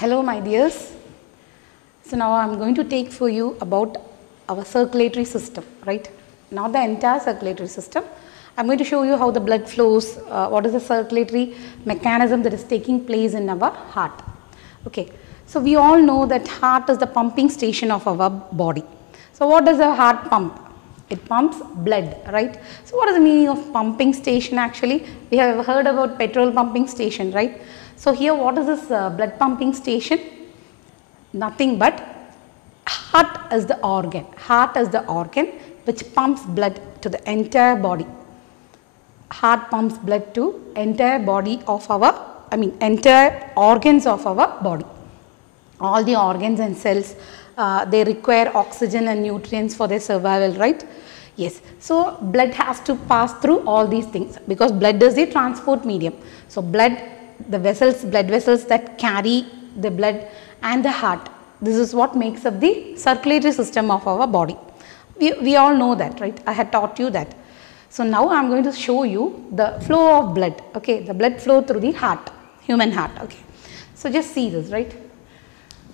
Hello my dears. So now I am going to take for you about our circulatory system, right? Not the entire circulatory system. I am going to show you how the blood flows, what is the circulatory mechanism that is taking place in our heart. Okay. So we all know that heart is the pumping station of our body. So what does a heart pump? It pumps blood, right? So what is the meaning of pumping station actually? We have heard about petrol pumping station, right? So here what is this blood pumping station? Nothing but heart is the organ. Heart is the organ which pumps blood to the entire body. Heart pumps blood to entire body of our, entire organs of our body. All the organs and cells, they require oxygen and nutrients for their survival, right? Yes. So blood has to pass through all these things because blood is the transport medium. So blood vessels that carry the blood and the heart. This is what makes up the circulatory system of our body. We all know that, right? I had taught you that. So now I am going to show you the flow of blood. Okay, the blood flow through the heart, human heart. Okay, so just see this, right?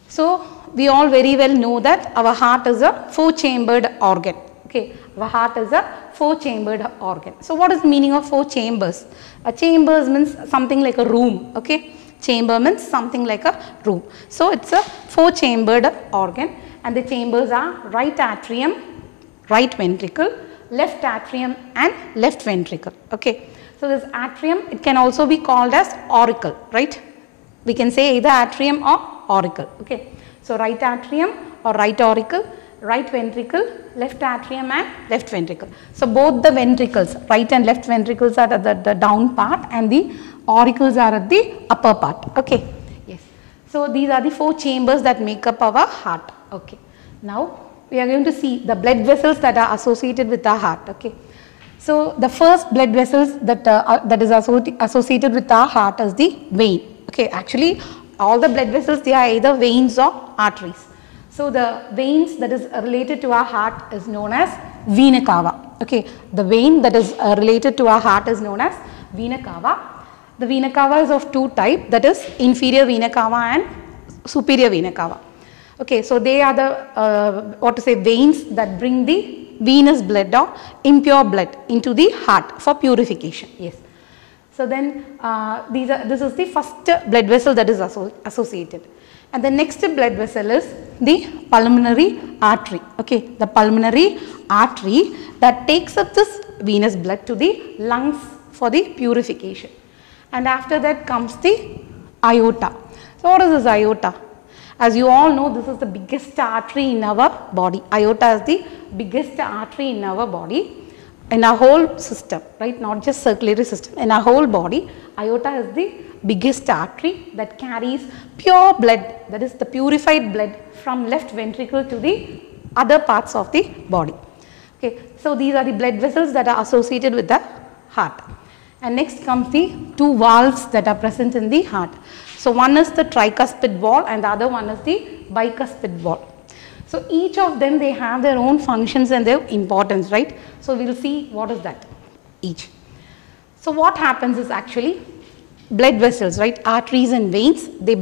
So we all very well know that our heart is a four-chambered organ. Okay, our heart is a four-chambered organ. So what is the meaning of four chambers? A chambers means something like a room. Okay, chamber means something like a room. So it's a four-chambered organ, and the chambers are right atrium, right ventricle, left atrium and left ventricle. Okay, so this atrium, it can also be called as auricle, right? We can say either atrium or auricle. Okay, so right atrium or right auricle, right ventricle, left atrium and left ventricle. So both the ventricles, right and left ventricles are at the down part and the auricles are at the upper part. Okay, yes. So these are the four chambers that make up our heart. Okay, now we are going to see the blood vessels that are associated with our heart. Okay, so the first blood vessels that is associated with our heart is the vein. Okay, actually all the blood vessels, they are either veins or arteries. So the veins that is related to our heart is known as vena cava. Okay, the vein that is related to our heart is known as vena cava. The vena cava is of two types, that is inferior vena cava and superior vena cava. Okay, so they are the veins that bring the venous blood or impure blood into the heart for purification. Yes. So then this is the first blood vessel that is associated. And the next blood vessel is the pulmonary artery. Okay, the pulmonary artery that takes up this venous blood to the lungs for the purification. And after that comes the aorta. So what is this aorta? As you all know, this is the biggest artery in our body. Aorta is the biggest artery in our body, in our whole system, right? Not just circulatory system, in our whole body. Aorta is the biggest artery that carries pure blood, that is the purified blood from left ventricle to the other parts of the body. Okay, so these are the blood vessels that are associated with the heart. And next comes the two valves that are present in the heart. So one is the tricuspid valve and the other one is the bicuspid valve. So each of them, they have their own functions and their importance, right? So we will see what is that each. So what happens is actually blood vessels, right? Arteries and veins, they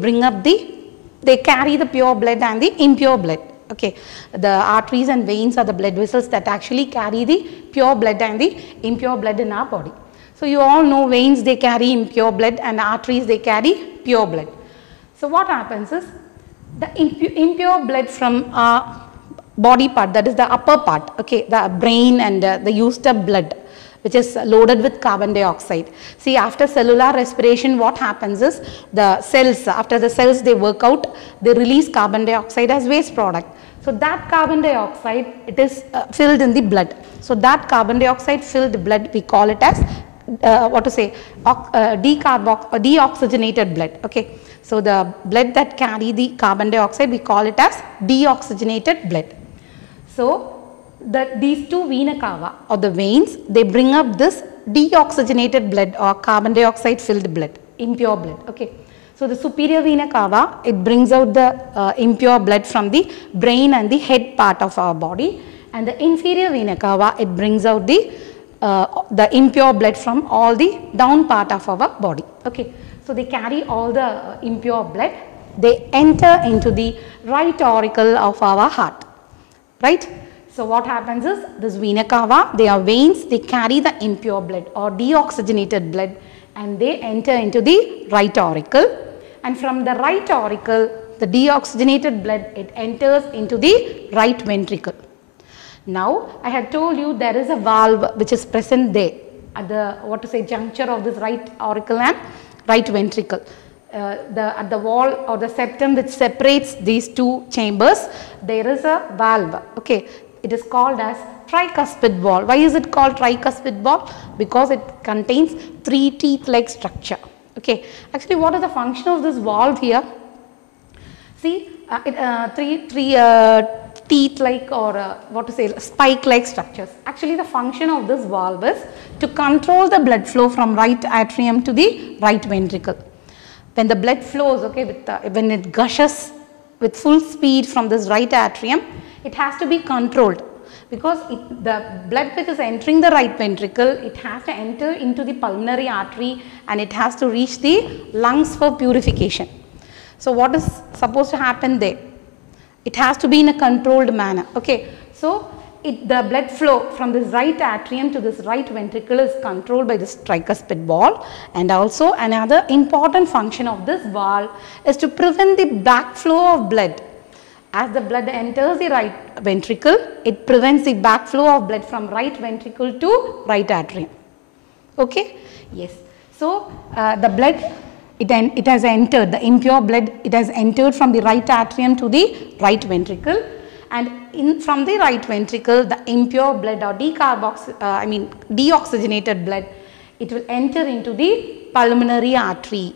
carry the pure blood and the impure blood. Okay, the arteries and veins are the blood vessels that actually carry the pure blood and the impure blood in our body. So you all know veins, they carry impure blood and arteries, they carry pure blood. So what happens is the impure blood from our body part, that is the upper part, okay, the brain and the used up blood, which is loaded with carbon dioxide. See, after cellular respiration, what happens is the cells, after the cells they work out, they release carbon dioxide as waste product. So that carbon dioxide, it is filled in the blood. So that carbon dioxide filled blood, we call it as deoxygenated blood. Okay, so the blood that carry the carbon dioxide, we call it as deoxygenated blood. So these two vena cava or the veins, they bring up this deoxygenated blood or carbon dioxide filled blood, impure blood. Okay, so the superior vena cava, it brings out the impure blood from the brain and the head part of our body, and the inferior vena cava, it brings out the impure blood from all the down part of our body. Okay, so they carry all the impure blood they enter into the right auricle of our heart, right? So what happens is, this vena cava, they are veins, they carry the impure blood or deoxygenated blood, and they enter into the right auricle, and from the right auricle, the deoxygenated blood, it enters into the right ventricle. Now I had told you there is a valve which is present there at the juncture of this right auricle and right ventricle. At the wall or the septum which separates these two chambers, there is a valve. Okay, it is called as tricuspid valve. Why is it called tricuspid valve? Because it contains 3 teeth-like structure. Okay, actually, what is the function of this valve here? See, three teeth-like or spike-like structures. Actually, the function of this valve is to control the blood flow from right atrium to the right ventricle. When the blood flows, okay, when it gushes with full speed from this right atrium, it has to be controlled, because the blood which is entering the right ventricle, it has to enter into the pulmonary artery and it has to reach the lungs for purification. So what is supposed to happen there? It has to be in a controlled manner. Okay, so the blood flow from this right atrium to this right ventricle is controlled by this tricuspid valve, and also another important function of this valve is to prevent the backflow of blood. As the blood enters the right ventricle, it prevents the backflow of blood from right ventricle to right atrium. Okay, yes. So the blood, it has entered, the impure blood, it has entered from the right atrium to the right ventricle, and from the right ventricle, the impure blood or deoxygenated blood, it will enter into the pulmonary artery.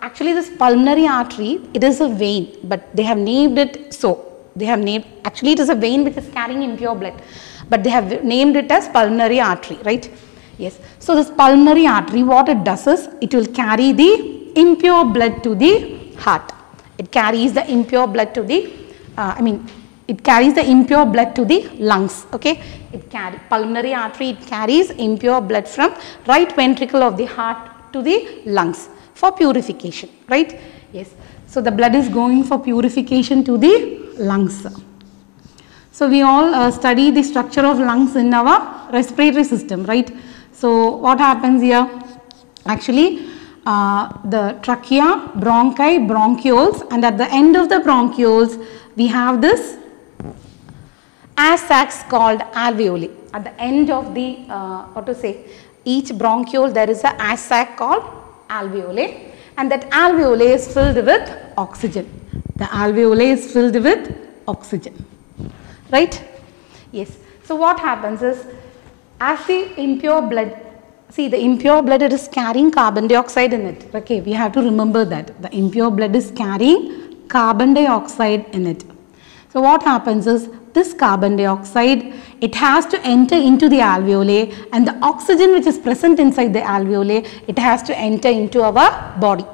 Actually, this pulmonary artery, it is a vein, but they have named it so. They have named, actually it is a vein which is carrying impure blood, but they have named it as pulmonary artery, right? Yes. So this pulmonary artery, what it does is, it will carry the impure blood to the heart. It carries the impure blood to the, it carries the impure blood to the lungs. Okay. Pulmonary artery, it carries impure blood from right ventricle of the heart to the lungs for purification, right? Yes. So the blood is going for purification to the lungs. So we all study the structure of lungs in our respiratory system, right? So what happens here? Actually, the trachea, bronchi, bronchioles, and at the end of the bronchioles, we have this air sacs called alveoli. At the end of the, each bronchiole, there is a air sac called alveoli, and that alveoli is filled with oxygen. The alveoli is filled with oxygen, right? Yes. So what happens is, as the impure blood, see the impure blood, it is carrying carbon dioxide in it. Okay, we have to remember that the impure blood is carrying carbon dioxide in it. So what happens is, this carbon dioxide, it has to enter into the alveoli, and the oxygen which is present inside the alveoli, it has to enter into our body.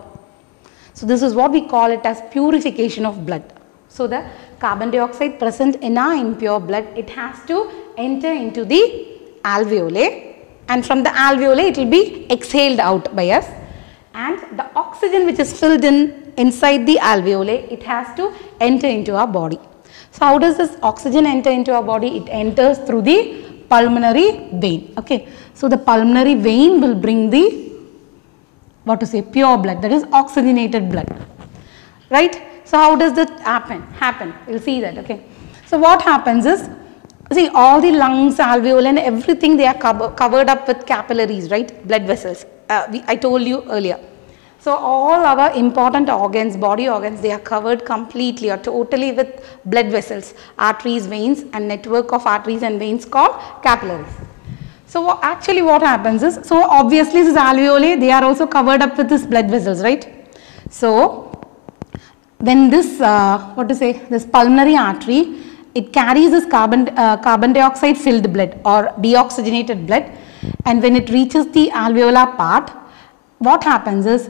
So this is what we call it as purification of blood. So the carbon dioxide present in our impure blood, it has to enter into the alveoli, and from the alveoli it will be exhaled out by us, and the oxygen which is filled inside the alveoli, it has to enter into our body. So how does this oxygen enter into our body? It enters through the pulmonary vein. Okay. So the pulmonary vein will bring the pure blood, that is oxygenated blood, right? So how does that happen? We'll see that. Okay. So what happens is, see, all the lungs, alveoli and everything, they are covered up with capillaries, right? Blood vessels. I told you earlier. So all our important organs, body organs, they are covered completely or totally with blood vessels, arteries, veins, and network of arteries and veins called capillaries. So actually what happens is, so obviously this alveoli, they are also covered up with this blood vessels, right? So when this, this pulmonary artery, it carries this carbon dioxide filled blood or deoxygenated blood, and when it reaches the alveolar part, what happens is,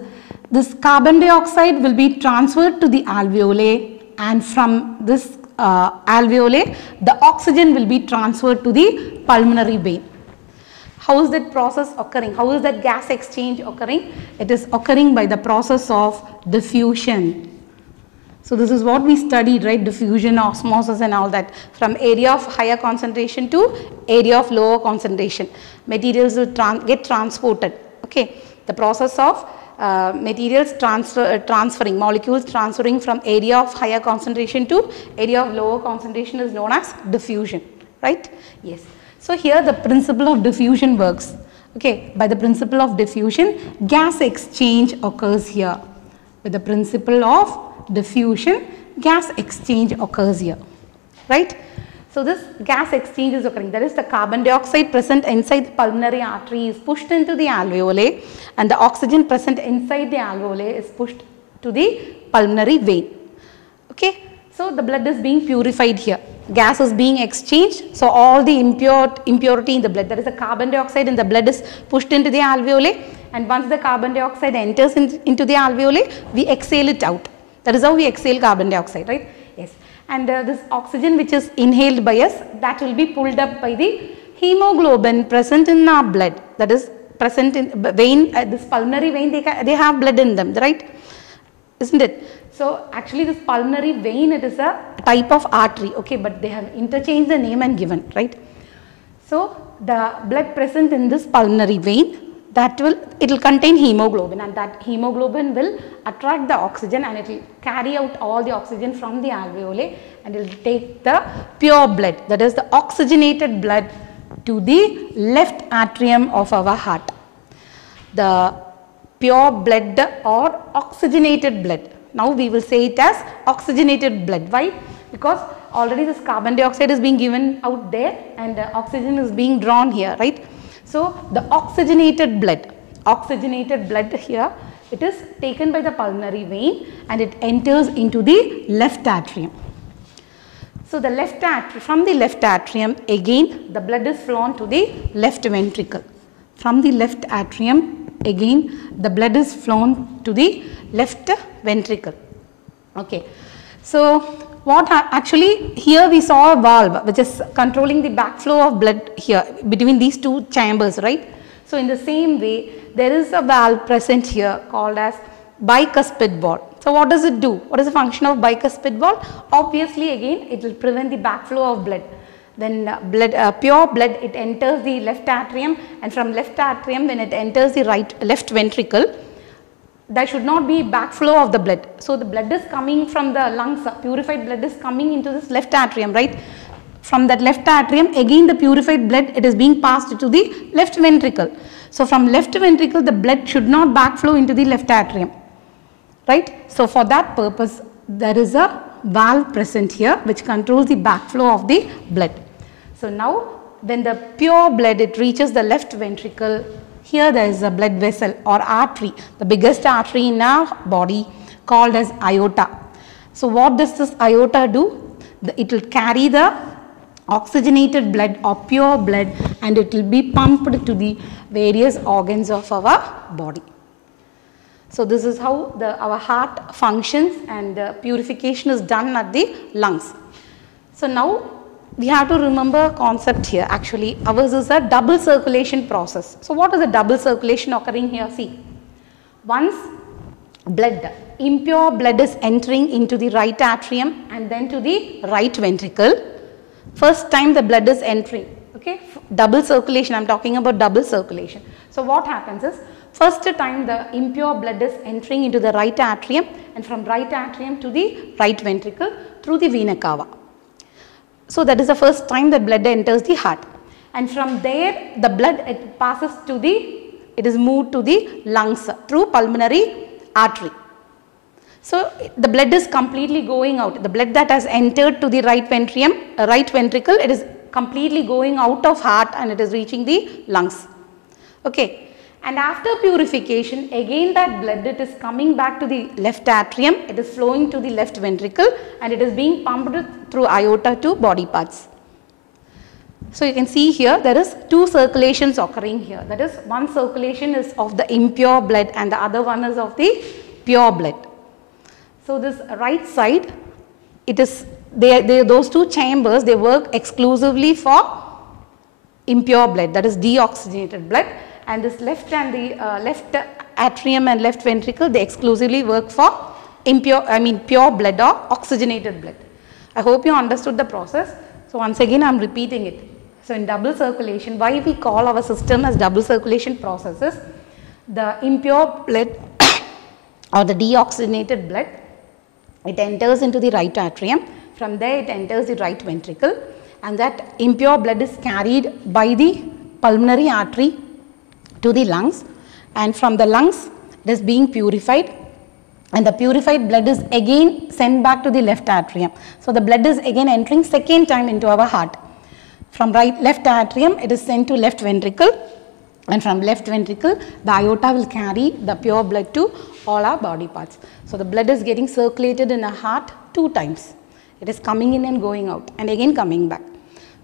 this carbon dioxide will be transferred to the alveoli, and from this alveoli, the oxygen will be transferred to the pulmonary vein. How is that process occurring? How is that gas exchange occurring? It is occurring by the process of diffusion. So this is what we studied, right? Diffusion, osmosis and all that. From area of higher concentration to area of lower concentration. Materials will get transported. Okay. The process of materials transferring, molecules transferring from area of higher concentration to area of lower concentration is known as diffusion. Right? Yes. So here the principle of diffusion works. Okay. By the principle of diffusion, gas exchange occurs here. With the principle of diffusion, gas exchange occurs here, right? So this gas exchange is occurring, that is the carbon dioxide present inside the pulmonary artery is pushed into the alveoli and the oxygen present inside the alveoli is pushed to the pulmonary vein, okay? So the blood is being purified here, gas is being exchanged, so all the impurity in the blood, that is the carbon dioxide in the blood is pushed into the alveoli, and once the carbon dioxide enters into the alveoli, we exhale it out. That is how we exhale carbon dioxide, right? Yes. And this oxygen which is inhaled by us, that will be pulled up by the hemoglobin present in our blood. That is present in vein, this pulmonary vein, they have blood in them, right? Isn't it? So actually this pulmonary vein, it is a type of artery, okay, but they have interchanged the name and given, right? So the blood present in this pulmonary vein, it will contain hemoglobin, and that hemoglobin will attract the oxygen and it will carry out all the oxygen from the alveoli and it will take the pure blood, that is the oxygenated blood, to the left atrium of our heart. The pure blood or oxygenated blood. Now we will say it as oxygenated blood. Why? Because already this carbon dioxide is being given out there and oxygen is being drawn here, right? So the oxygenated blood here, it is taken by the pulmonary vein and it enters into the left atrium. So the from the left atrium, again the blood is flown to the left ventricle. From the left atrium, again the blood is flown to the left ventricle. Okay. So what actually here we saw a valve which is controlling the backflow of blood here between these two chambers, right? So in the same way, there is a valve present here called as bicuspid valve. So what does it do? What is the function of bicuspid valve? Obviously again it will prevent the backflow of blood. Then pure blood, it enters the left atrium, and from left atrium when it enters the left ventricle, there should not be backflow of the blood. So the blood is coming from the lungs, purified blood is coming into this left atrium, right? From that left atrium, again the purified blood, it is being passed to the left ventricle. So from left ventricle, the blood should not backflow into the left atrium, right? So for that purpose, there is a valve present here which controls the backflow of the blood. So now when the pure blood, it reaches the left ventricle, here there is a blood vessel or artery, the biggest artery in our body called as aorta. So what does this aorta do? It will carry the oxygenated blood or pure blood and it will be pumped to the various organs of our body. So this is how our heart functions, and purification is done at the lungs. So now we have to remember a concept here. Actually ours is a double circulation process. So what is the double circulation occurring here? See, once impure blood is entering into the right atrium and then to the right ventricle, first time the blood is entering, okay, double circulation, I am talking about double circulation. So what happens is, first time the impure blood is entering into the right atrium and from right atrium to the right ventricle through the vena cava. So that is the first time the blood enters the heart, and from there the blood, it passes to it is moved to the lungs through pulmonary artery. So the blood is completely going out. The blood that has entered to the right ventricle, it is completely going out of heart and it is reaching the lungs. Okay. And after purification, again that blood, it is coming back to the left atrium, it is flowing to the left ventricle and it is being pumped through aorta to body parts. So you can see here there is two circulations occurring here. That is, one circulation is of the impure blood and the other one is of the pure blood. So this right side, it is, those two chambers, they work exclusively for impure blood, that is deoxygenated blood. And this left and the left atrium and left ventricle, they exclusively work for pure blood or oxygenated blood. I hope you understood the process. So once again I am repeating it. So in double circulation, why we call our system as double circulation processes, the impure blood or the deoxygenated blood, it enters into the right atrium. From there it enters the right ventricle, and that impure blood is carried by the pulmonary artery to the lungs, and from the lungs it is being purified, and the purified blood is again sent back to the left atrium. So the blood is again entering second time into our heart. From left atrium it is sent to left ventricle, and from left ventricle the aorta will carry the pure blood to all our body parts. So the blood is getting circulated in a heart 2 times. It is coming in and going out and again coming back.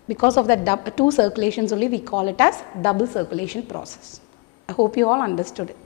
Because of that 2 circulations only we call it as double circulation process. I hope you all understood it.